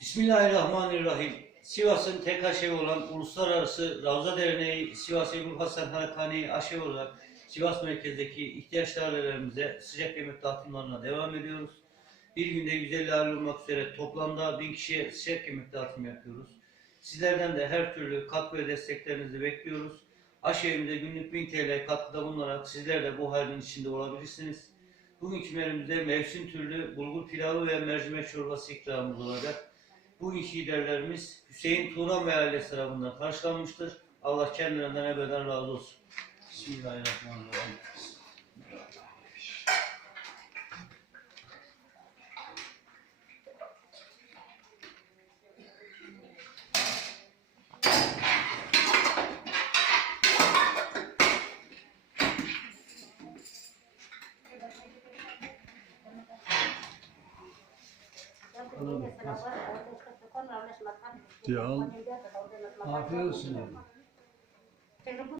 Bismillahirrahmanirrahim. Sivas'ın tek aşevi olan Uluslararası Ravza Derneği Sivas Ebul Hasan Harakani aşevi olarak Sivas merkezdeki ihtiyaç ailelerimize sıcak yemek dağıtımlarına devam ediyoruz. Bir günde 150 aile olmak üzere toplamda 1000 kişiye sıcak yemek dağıtımı yapıyoruz. Sizlerden de her türlü katkı ve desteklerinizi bekliyoruz. Aşevimizde günlük 1000 TL katkıda bulunarak sizler de bu halin içinde olabilirsiniz. Bugünkü menümüzde mevsim türlü bulgur pilavı ve mercimek çorbası ikramımız olacak. Bugünkü liderlerimiz Hüseyin Turan ve ailesi karşılanmıştır. Allah kendilerinden ebeden razı olsun. Bismillahirrahmanirrahim. Ya. Afiyet olsun.